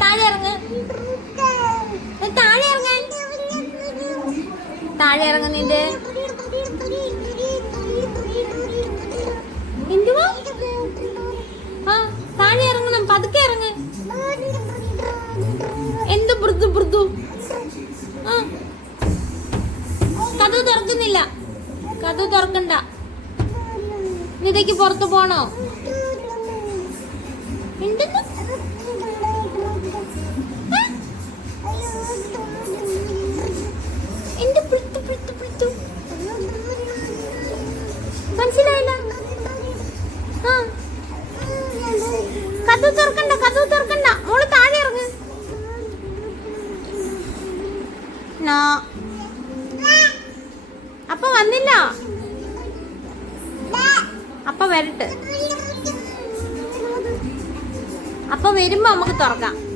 താഴെ ഇറങ്ങ്. താഴെ ഇറങ്ങാൻ. താഴെ ഇറങ്ങ നിന്റെ. എന്തുവാ? ആ താഴെ ഇറങ്ങണം. പതുക്കെ ഇറങ്ങ്. എന്ത് മൃദു മൃദു? ആ. കഥ തുറക്കുന്നില്ല. കഥ തുറക്കണ്ട. നിതയ്ക്ക് പുറത്തു പോണോ? കഥ തുറക്കണ്ട കഥ തുറക്കണ്ട. മോൾ താഴെ ഇറങ്ങ്. അപ്പൊ വന്നില്ല? അപ്പൊ വരട്ടെ. അപ്പൊ വരുമ്പോ നമുക്ക് തുറക്കാം.